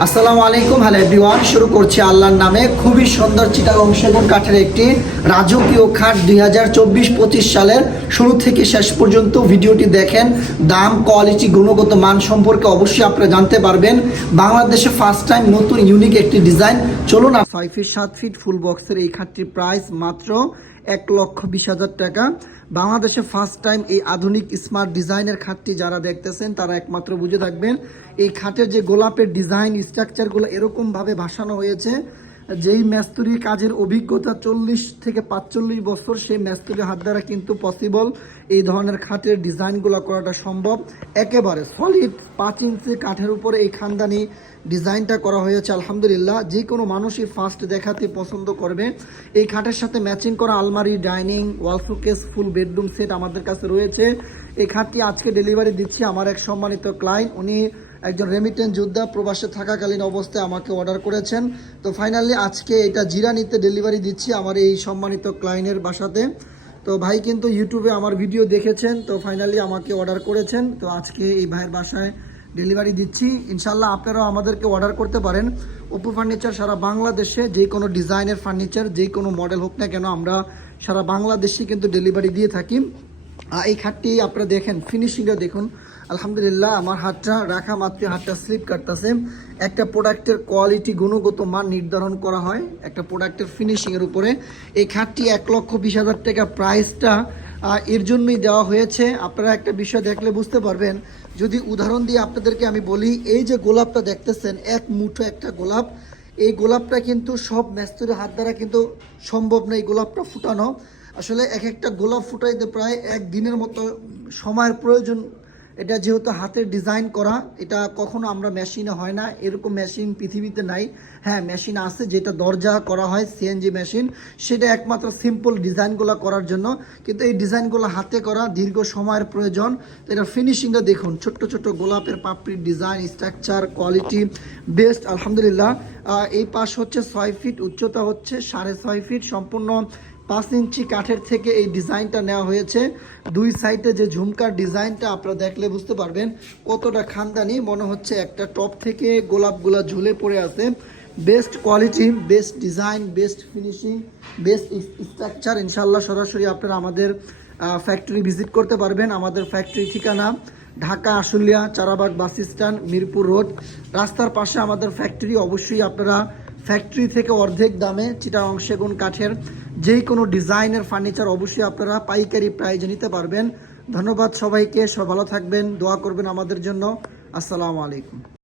আসসালামু আলাইকুম। Hello everyone, শুরু করছি আল্লাহর নামে খুবই সুন্দর চিটাগং সেগুন কাঠের একটি রাজকীয় খাট দুই হাজার চব্বিশ পঁচিশ সালের শুরু থেকে শেষ পর্যন্ত। ভিডিওটি দেখেন, দাম, কোয়ালিটি, গুণগত মান সম্পর্কে অবশ্যই আপনারা জানতে পারবেন। বাংলাদেশে ফার্স্ট টাইম নতুন ইউনিক একটি ডিজাইন চলুন আপ- ছয় ফিট সাত ফিট ফুল বক্সের এই খাটটির প্রাইস মাত্র এক লক্ষ বিশ হাজার টাকা। বাংলাদেশে ফার্স্ট টাইম এই আধুনিক স্মার্ট ডিজাইনের খাটটি যারা দেখতেছেন, তারা একমাত্র বুঝে থাকবেন, এই খাটের যে গোলাপের ডিজাইন স্ট্রাকচারগুলো এরকমভাবে ভাসানো হয়েছে। যেই ম্যাস্তুরি কাজের অভিজ্ঞতা চল্লিশ থেকে পাঁচচল্লিশ বছর, সেই ম্যাস্তুরি হাত দ্বারা কিন্তু পসিবল এই ধরনের খাটের ডিজাইনগুলো করাটা সম্ভব। একেবারে সলিড পাঁচ ইঞ্চি কাঠের উপরে এই খানদানি ডিজাইনটা করা হয়েছে, আলহামদুলিল্লাহ। যে কোনো মানুষই ফার্স্ট দেখাতে পছন্দ করবে। এই খাটের সাথে ম্যাচিং করা আলমারি dining wall showcase full bedroom set আমাদের কাছে রয়েছে। এই খাটটি আজকে ডেলিভারি দিচ্ছি আমার এক সম্মানিত ক্লায়েন্ট উনি একজন রেমিটেন্স যোদ্ধা প্রবাসে থাকাকালীন অবস্থায় আমাকে অর্ডার করেছেন। তো ফাইনালি আজকে এটা জিরানিতে ডেলিভারি দিচ্ছি আমার এই সম্মানিত ক্লায়েন্টের বাসাতে। তো ভাই কিন্তু ইউটিউবে আমার ভিডিও দেখেছেন, তো ফাইনালি আমাকে অর্ডার করেছেন। তো আজকে এই ভাইয়ের বাসায় ডেলিভারি দিচ্ছি। ইনশাল্লাহ আপনারাও আমাদেরকে অর্ডার করতে পারেন। ওপো ফার্নিচার সারা বাংলাদেশে যে কোনো ডিজাইনের ফার্নিচার যে কোনো মডেল হোক না কেন, আমরা সারা বাংলাদেশে কিন্তু ডেলিভারি দিয়ে থাকি। এই খাটটি আপনারা দেখেন ফিনিশিংটা দেখুন। আলহামদুলিল্লাহ, আমার হাতটা, রাখা মাত্র হাতটা স্লিপ কাটতেছে। একটা প্রোডাক্টের কোয়ালিটি গুণগত মান নির্ধারণ করা হয়। একটা প্রোডাক্টের ফিনিশিংয়ের উপরে। এই খাটটি এক লক্ষ বিশ হাজার টাকা প্রাইসটা এর জন্যই দেওয়া হয়েছে। আপনারা একটা বিষয় দেখলে বুঝতে পারবেন। যদি উদাহরণ দিয়ে আপনাদেরকে আমি বলি, এই যে গোলাপটা দেখতেছেন, এক মুঠো একটা গোলাপ। এই গোলাপটা কিন্তু সব ম্যাস্তুরের হাত দ্বারা কিন্তু সম্ভব না এই গোলাপটা ফুটানো। আসলে এক একটা গোলাপ ফুটাইতে প্রায় এক দিনের মতো সময়ের প্রয়োজন। এটা যেহেতু হাতের ডিজাইন করা, এটা কখনো আমরা মেশিনে হয় না। এরকম মেশিন পৃথিবীতে নাই। হ্যাঁ মেশিন আছে যেটা দরজা করা হয় সিএনজি মেশিন। সেটা একমাত্র সিম্পল ডিজাইনগুলো করার জন্য। কিন্তু এই ডিজাইনগুলো হাতে করা দীর্ঘ সময়ের প্রয়োজন। তো এটা ফিনিশিংটা দেখুন। ছোট্ট ছোট্ট গোলাপের পাপড়ির ডিজাইন স্ট্রাকচার কোয়ালিটি বেস্ট আলহামদুলিল্লাহ। এই পাশ হচ্ছে ছয় ফিট উচ্চতা হচ্ছে সাড়ে ছয় ফিট সম্পূর্ণ পাঁচ ইঞ্চি কাঠের থেকে এই ডিজাইনটা নেওয়া হয়েছে। দুই সাইডে যে ঝুমকার ডিজাইনটা আপনারা দেখলে বুঝতে পারবেন কতটা খানদানি। মনে হচ্ছে একটা টপ থেকে গোলাপগুলা ঝুলে পড়ে আছে। Best quality, best design, best finishing, best structure. ইনশাল্লাহ সরাসরি আপনারা আমাদের ফ্যাক্টরি ভিজিট করতে পারবেন। আমাদের ফ্যাক্টরি ঠিকানা Dhaka, Ashulia, Charabag bus stand, Mirpur road. রাস্তার পাশে আমাদের ফ্যাক্টরি। অবশ্যই আপনারা ফ্যাক্টরি থেকে অর্ধেক দামে চিটাং সেগুন কাঠের যেই কোনো ডিজাইনের ফার্নিচার অবশ্যই আপনারা পাইকারি প্রাইজে নিতে পারবেন। ধন্যবাদ সবাইকে সব ভালো থাকবেন, দোয়া করবেন আমাদের জন্য। আসসালামু আলাইকুম।